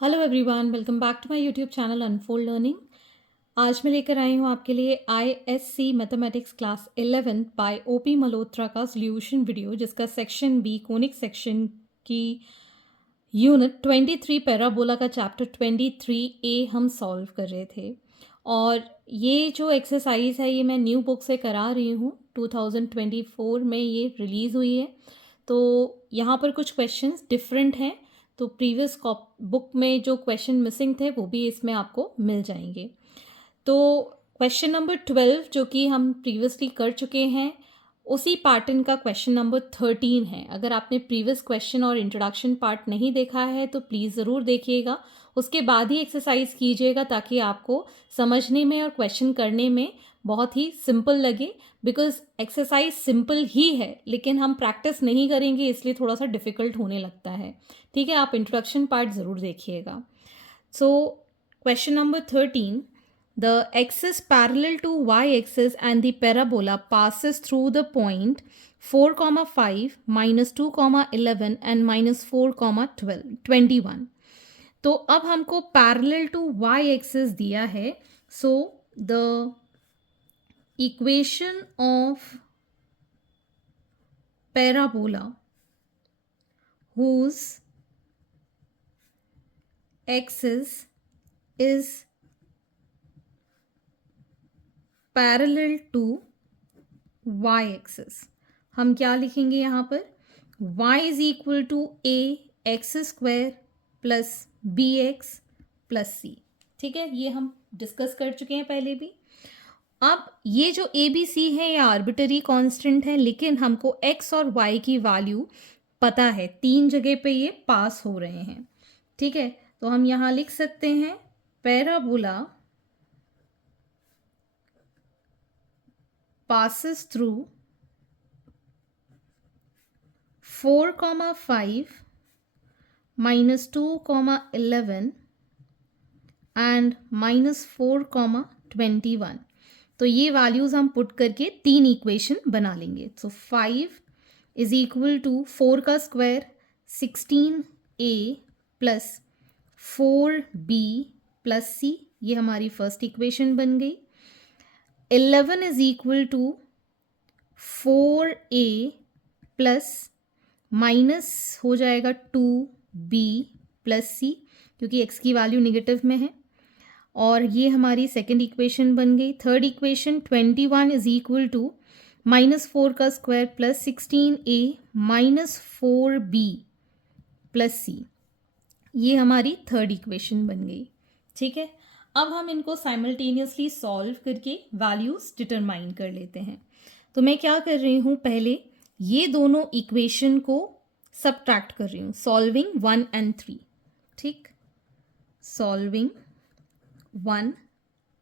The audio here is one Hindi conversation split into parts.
Hello everyone, welcome back to my YouTube channel unfold learning. आज मैं लेकर आई हूँ आपके लिए ISC mathematics class 11 by OP Malhotra का सॉल्यूशन वीडियो, जिसका सेक्शन बी कोनिक सेक्शन की यूनिट 23 पैराबोला का चैप्टर 23A हम सॉल्व कर रहे थे। और ये जो एक्सरसाइज है ये मैं न्यू बुक से करा रही हूँ, 2024 में ये रिलीज़ हुई है। तो यहाँ पर कुछ क्वेश्चंस डिफरेंट हैं, तो प्रीवियस बुक में जो क्वेश्चन मिसिंग थे वो भी इसमें आपको मिल जाएंगे। तो क्वेश्चन नंबर 12 जो कि हम प्रीवियसली कर चुके हैं, उसी पैटर्न का क्वेश्चन नंबर 13 है। अगर आपने प्रीवियस क्वेश्चन और इंट्रोडक्शन पार्ट नहीं देखा है तो प्लीज़ ज़रूर देखिएगा, उसके बाद ही एक्सरसाइज कीजिएगा ताकि आपको समझने में और क्वेश्चन करने में बहुत ही सिंपल लगे। बिकॉज एक्सरसाइज सिंपल ही है लेकिन हम प्रैक्टिस नहीं करेंगे इसलिए थोड़ा सा डिफ़िकल्ट होने लगता है। ठीक है, आप इंट्रोडक्शन पार्ट ज़रूर देखिएगा। So question number 13, the axis parallel to y-axis and the parabola passes through the point 4, 5, -2, 11 and -4, 12, 21. तो अब हमको पैरेलल टू y-axis दिया है। So the equation of parabola whose axis is parallel to y axis, हम क्या लिखेंगे यहाँ पर? y is equal to ax² plus bx plus c। ठीक है, ये हम डिस्कस कर चुके हैं पहले भी। अब ये जो a b c है ये आर्बिटरी कांस्टेंट है, लेकिन हमको x और y की वैल्यू पता है, तीन जगह पे ये पास हो रहे हैं। ठीक है, तो हम यहाँ लिख सकते हैं पैराबोला passes through 4, 5, -2, 11 and -4, 21। तो ये वैल्यूज़ हम पुट करके तीन इक्वेशन बना लेंगे। तो 5 इज इक्वल टू 4 का square 16a plus 4b plus c, ये हमारी फर्स्ट इक्वेशन बन गई। 11 is equal to 4a plus minus हो जाएगा 2b प्लस c, क्योंकि x की वैल्यू निगेटिव में है, और ये हमारी सेकेंड इक्वेशन बन गई। Third equation 21 is equal to -4 का square plus 16a minus 4b plus c, ये हमारी थर्ड इक्वेशन बन गई। ठीक है, अब हम इनको साइमल्टेनियसली सॉल्व करके वैल्यूज डिटरमाइन कर लेते हैं। तो मैं क्या कर रही हूँ, पहले ये दोनों इक्वेशन को सबट्रैक्ट कर रही हूँ, सॉल्विंग 1 and 3। ठीक, सॉल्विंग 1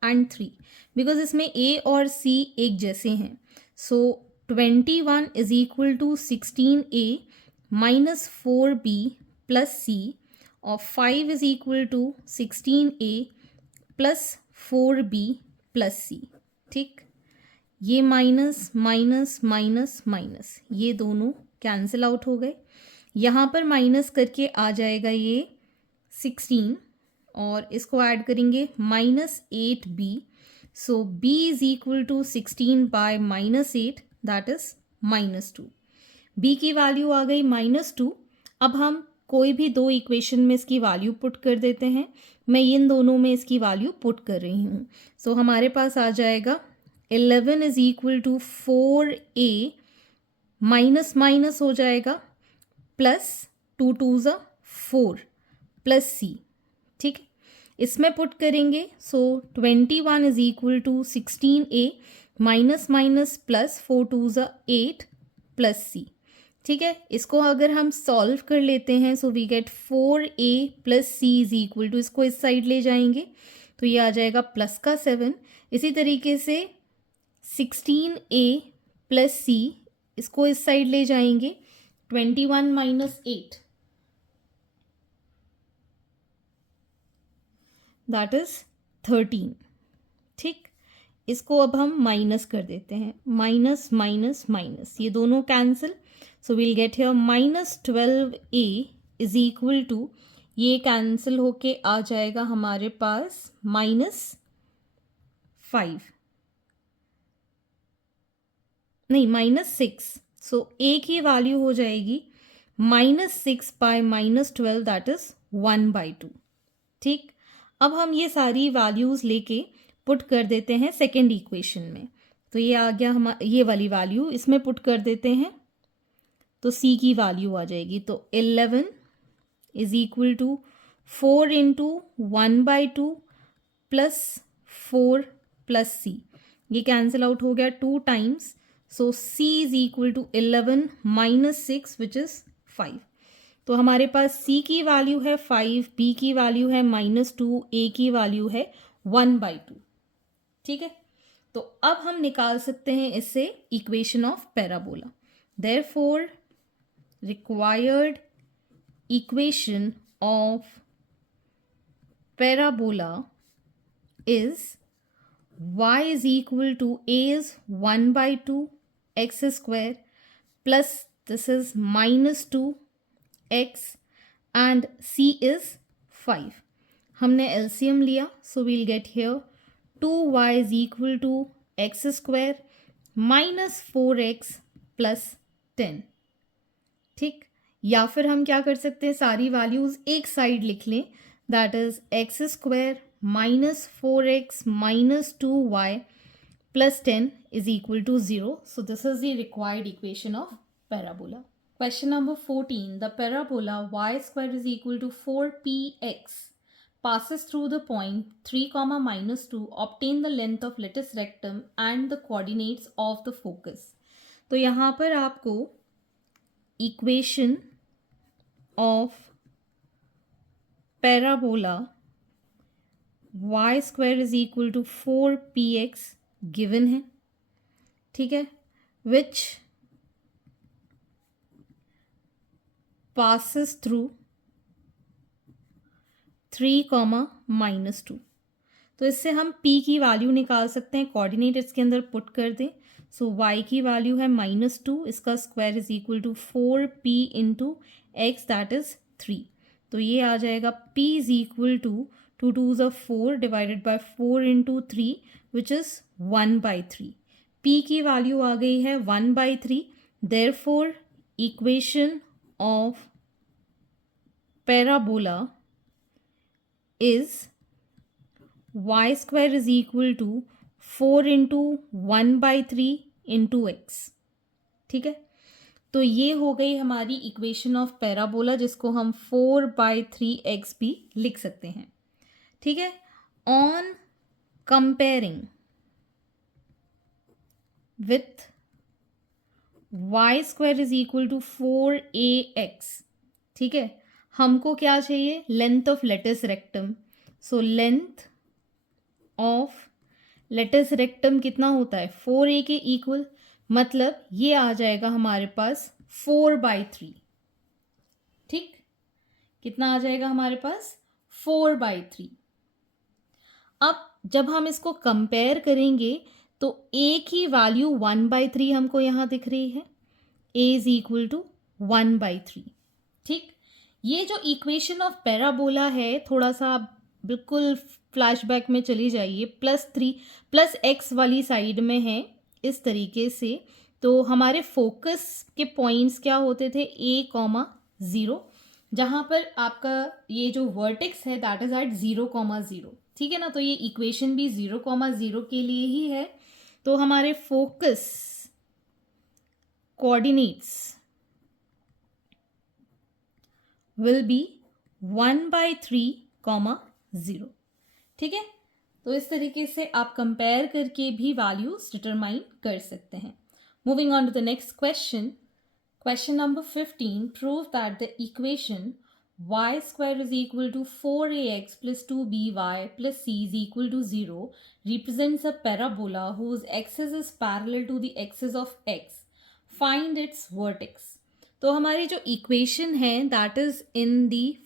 and 3 बिकॉज इसमें a और c एक जैसे हैं। So 21 is equal to 16a minus 4b plus c और 5 is equal to 16a plus 4b plus c। ठीक, ये माइनस माइनस माइनस माइनस, ये दोनों कैंसिल आउट हो गए। यहाँ पर माइनस करके आ जाएगा ये 16 और इसको ऐड करेंगे -8b। So b is equal to 16 by -8, that is -2। b की वैल्यू आ गई -2। अब हम कोई भी दो इक्वेशन में इसकी वैल्यू पुट कर देते हैं। मैं इन दोनों में इसकी वैल्यू पुट कर रही हूँ। सो हमारे पास आ जाएगा 11 is equal to 4a minus minus हो जाएगा प्लस 2 2 4 प्लस c। ठीक, इसमें पुट करेंगे। So 21 is equal to 16a minus minus plus 4 2 8 plus c। ठीक है, इसको अगर हम सॉल्व कर लेते हैं so we get 4a plus c is equal to, इसको इस साइड ले जाएंगे तो ये आ जाएगा प्लस का 7। इसी तरीके से 16a प्लस c, इसको इस साइड ले जाएंगे 21 माइनस 8, दैट इज 13। ठीक, इसको अब हम माइनस कर देते हैं, माइनस माइनस माइनस, ये दोनों cancel. So we'll get here -12a is equal to, ये कैंसिल होके आ जाएगा हमारे पास -5, नहीं -6, सो ए की वैल्यू हो जाएगी -6 बाय -12 दैट इज 1/2। ठीक, अब हम ये सारी वैल्यूज़ लेके पुट कर देते हैं सेकेंड इक्वेशन में। तो ये आ गया ये वाली वैल्यू इसमें पुट कर देते हैं तो सी की वैल्यू आ जाएगी। तो 11 is equal to 4 into 1/2 plus 4 plus C, ये कैंसिल आउट हो गया 2 times. So C is equal to 11 minus 6 which is 5। तो हमारे पास C की वैल्यू है 5, B की वैल्यू है -2, A की वैल्यू है 1/2। ठीक है, तो अब हम निकाल सकते हैं इससे equation of parabola. Therefore required equation of parabola is y is equal to a is 1/2 x square plus this is -2 x and c is 5. हमने LCM लिया, so we'll get here 2y is equal to x square minus 4x plus 10। ठीक, या फिर हम क्या कर सकते हैं, सारी वैल्यूज एक साइड लिख लें, that is x square -4x minus 2y plus 10 is equal to 0. So this is the required equation of parabola. Question number 14. The parabola y square is equal to 4px passes through the point 3, -2. Obtain the length of latus rectum and the coordinates of the focus. तो यहाँ पर आपको equation of parabola y square is equal to 4px given है, ठीक है, which passes through 3, -2। तो इससे हम p की वैल्यू निकाल सकते हैं, कोऑर्डिनेट इसके अंदर पुट कर दें। सो y की वैल्यू है -2, इसका square is equal to 4p into x that is 3। तो ये आ जाएगा p is equal to 2 2s are 4 divided by 4 into 3 which is 1/3। p की वैल्यू आ गई है 1/3। Therefore equation of parabola is y square is equal to 4 into 1/3 into x. ठीक है, तो ये हो गई हमारी इक्वेशन ऑफ पैराबोला, जिसको हम 4/3x भी लिख सकते हैं। ठीक है, on comparing with y square is equal to 4ax, ठीक है, हमको क्या चाहिए, length of latus rectum. So length of latus rectum कितना होता है, 4a के इक्वल, मतलब ये आ जाएगा हमारे पास 4/3। ठीक, कितना आ जाएगा हमारे पास, 4/3। अब जब हम इसको कंपेयर करेंगे तो a की वैल्यू 1/3 हमको यहाँ दिख रही है, a इज इक्वल टू 1/3। ठीक, ये जो इक्वेशन ऑफ पैराबोला है, थोड़ा सा बिल्कुल फ्लैशबैक में चली जाइए, +3 प्लस x वाली साइड में है इस तरीके से। तो हमारे फोकस के पॉइंट्स क्या होते थे, a, 0, जहाँ पर आपका ये जो वर्टेक्स है दैट इज एट 0, 0। ठीक है ना, तो ये इक्वेशन भी 0, 0 के लिए ही है। तो हमारे फोकस कोऑर्डिनेट्स विल बी 1/3, 0। ठीक है, तो इस तरीके से आप कंपेयर करके भी वैल्यूज डिटरमाइन कर सकते हैं। Moving on to the next question, question number 15, prove that the equation y square is equal to 4ax plus 2by plus c is equal to 0 represents a parabola whose axis is parallel to the axis of x. Find its vertex. तो हमारी जो इक्वेशन है दैट इज इन दी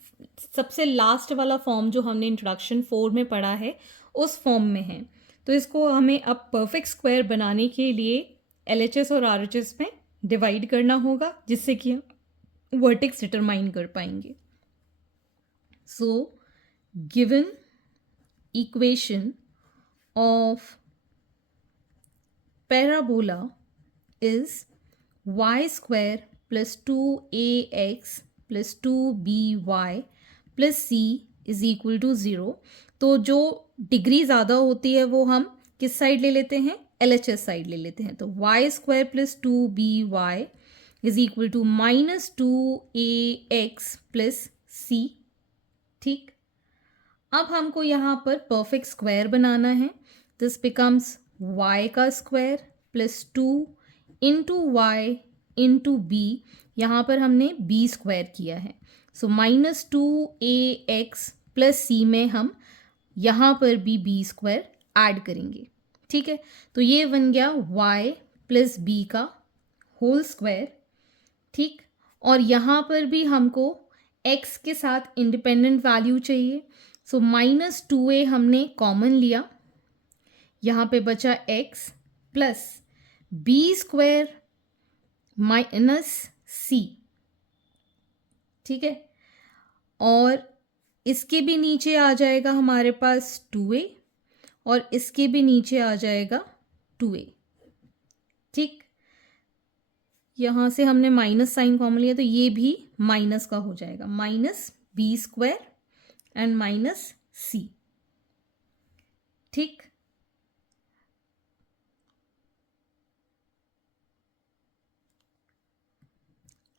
सबसे लास्ट वाला फॉर्म जो हमने इंट्रोडक्शन 4 में पढ़ा है उस फॉर्म में है। तो इसको हमें अब परफेक्ट स्क्वायर बनाने के लिए LHS और RHS में डिवाइड करना होगा, जिससे कि हम वर्टेक्स डिटरमाइन कर पाएंगे। So given equation of parabola is y square plus 2ax plus 2by plus c is equal to 0। तो जो डिग्री ज़्यादा होती है वो हम किस साइड ले लेते हैं, LHS साइड ले लेते हैं। तो y square plus 2by is equal to -2ax plus c। ठीक, अब हमको यहाँ पर परफेक्ट स्क्वायर बनाना है। दिस बिकम्स y का square plus 2 into y into b, यहाँ पर हमने b स्क्वायर किया है। सो -2ax प्लस c में हम यहाँ पर भी b स्क्वायर ऐड करेंगे। ठीक है, तो ये बन गया y प्लस बी का होल स्क्वायर। ठीक, और यहाँ पर भी हमको x के साथ इंडिपेंडेंट वैल्यू चाहिए। सो -2a हमने कॉमन लिया, यहाँ पे बचा x plus b square minus c। ठीक है, और इसके भी नीचे आ जाएगा हमारे पास 2a और इसके भी नीचे आ जाएगा 2a। ठीक, यहाँ से हमने माइनस साइन कॉमन लिया तो ये भी माइनस का हो जाएगा, minus B square and minus C. ठीक,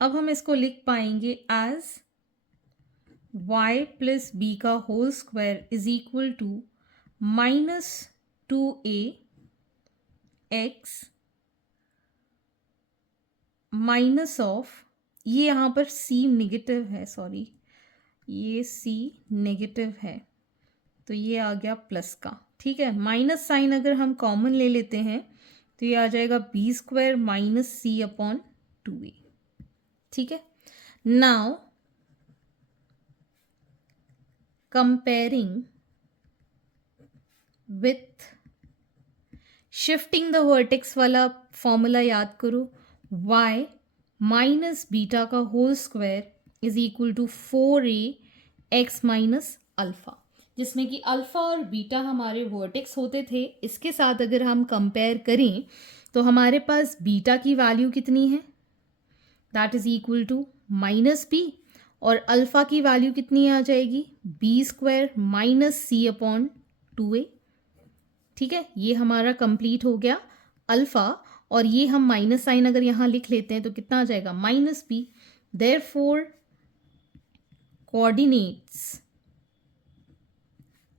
अब हम इसको लिख पाएंगे एज y प्लस बी का whole square is equal to -2a x minus of, ये यहाँ पर c नेगेटिव है, सॉरी ये c नेगेटिव है तो ये आ गया प्लस का। ठीक है, माइनस साइन अगर हम कॉमन ले लेते हैं तो ये आ जाएगा b square minus c upon 2a। ठीक है, now comparing with shifting the vertex वाला फॉर्मूला याद करो, y माइनस बीटा का whole square is equal to 4a x minus alpha, जिसमें कि अल्फा और बीटा हमारे वर्टेक्स होते थे। इसके साथ अगर हम कंपेयर करें तो हमारे पास बीटा की वैल्यू कितनी है, that is equal to minus b, और अल्फा की वैल्यू कितनी आ जाएगी, b square minus c upon 2a। ठीक है, ये हमारा कंप्लीट हो गया अल्फा, और ये हम माइनस साइन अगर यहाँ लिख लेते हैं तो कितना आ जाएगा, minus b. Therefore coordinates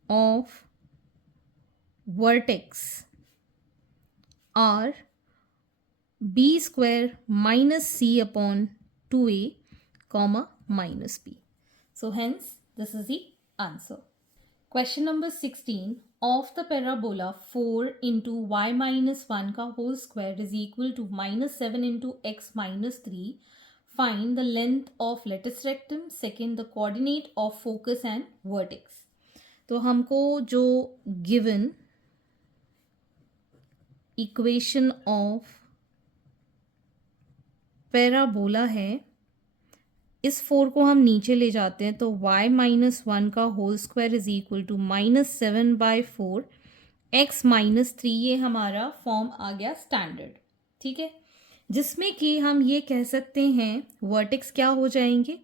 of vertex are b square minus c upon 2a comma minus b. So hence this is the answer. Question number 16, of the parabola 4 into y minus 1 का whole square is equal to -7 into x minus 3. Find the length of lattice rectum. Second, the coordinate of focus and vertex. तो हमको जो given equation of पैराबोला है, इस 4 को हम नीचे ले जाते हैं तो y माइनस 1 का whole square is equal to -7/4 x minus 3, ये हमारा फॉर्म आ गया स्टैंडर्ड। ठीक है, जिसमें कि हम ये कह सकते हैं वर्टेक्स क्या हो जाएंगे,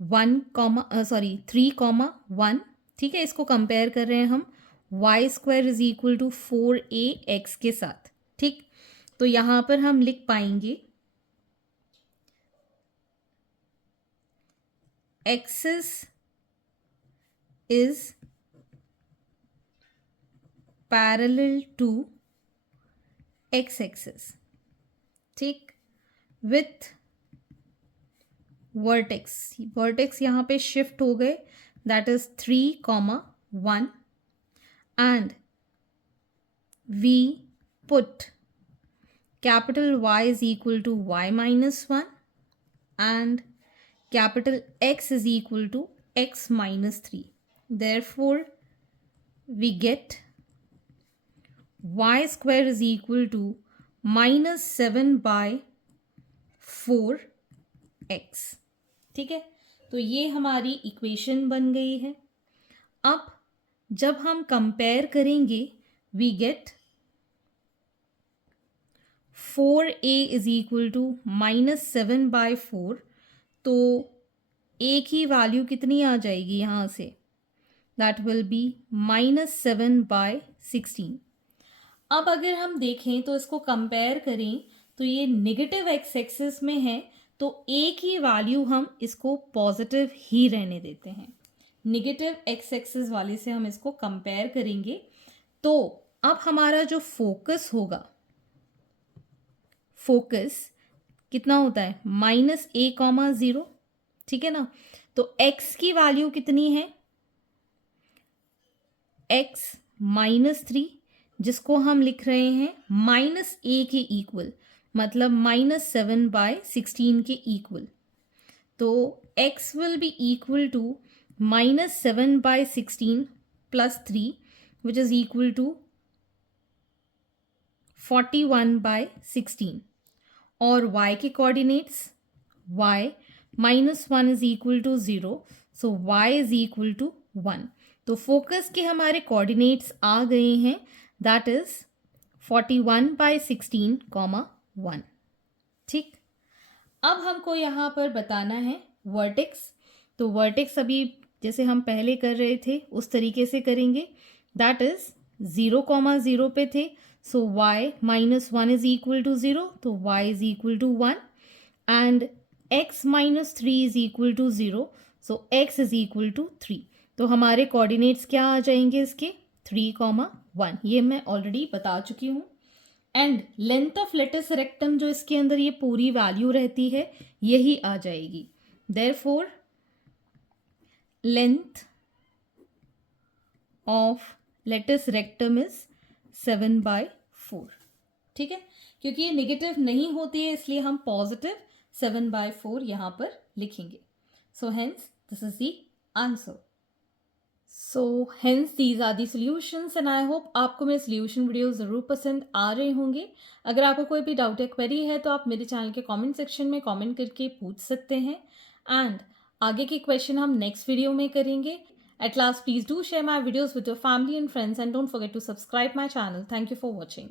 3,1। ठीक है, इसको कंपेयर कर रहे हैं हम y square is equal to 4ax के साथ। ठीक, तो यहाँ पर हम लिख पाएंगे axis is parallel to x-axis, ठीक, with vertex यहाँ पे शिफ्ट हो गए, that is 3,1, and we put capital Y is equal to y minus 1 and capital X is equal to x minus 3. Therefore, we get y square is equal to -7/4x. ठीक है, तो ये हमारी इक्वेशन बन गई है। अब जब हम कंपेयर करेंगे we get 4a is equal to -7/4, तो a की वैल्यू कितनी आ जाएगी यहाँ से, दैट विल बी -7/16। अब अगर हम देखें तो इसको कंपेयर करें तो ये नेगेटिव एक्स एक्सिस में है, तो a की वैल्यू हम इसको पॉजिटिव ही रहने देते हैं। नेगेटिव एक्स एक्सिस वाले से हम इसको कंपेयर करेंगे, तो अब हमारा जो फोकस होगा, फोकस कितना होता है -a,0, ठीक है ना। तो x की वैल्यू कितनी है, x -3, जिसको हम लिख रहे हैं -a के इक्वल, मतलब -7/16 के इक्वल। तो x will be equal to -7/16 + 3 which is equal to 41/16। और y के coordinates, y -1 is equal to 0, so y is equal to 1। तो फोकस के हमारे कोऑर्डिनेट्स आ गए हैं, दैट इज 41/16, 1। ठीक, अब हमको यहाँ पर बताना है वर्टेक्स। तो वर्टेक्स अभी जैसे हम पहले कर रहे थे उस तरीके से करेंगे, दैट इज 0,0 पे थे, so y -1 is equal to 0, तो y is equal to 1, and x -3 is equal to 0, so x is equal to 3। तो हमारे कोऑर्डिनेट्स क्या आ जाएंगे इसके, 3,1, ये मैं ऑलरेडी बता चुकी हूँ। And length of latus rectum जो इसके अंदर ये पूरी वैल्यू रहती है यही आ जाएगी, therefore length of latus rectum is 7/4। ठीक है, क्योंकि ये नेगेटिव नहीं होती है इसलिए हम पॉजिटिव 7/4 यहाँ पर लिखेंगे। So hence this is the answer. So hence these are the solutions and I hope आपको मेरे सॉल्यूशन वीडियो ज़रूर पसंद आ रहे होंगे। अगर आपको कोई भी डाउट या क्वेरी है तो आप मेरे चैनल के कमेंट सेक्शन में कमेंट करके पूछ सकते हैं, एंड आगे के क्वेश्चन हम नेक्स्ट वीडियो में करेंगे। At last, please do share my videos with your family and friends, and don't forget to subscribe my channel. Thank you for watching.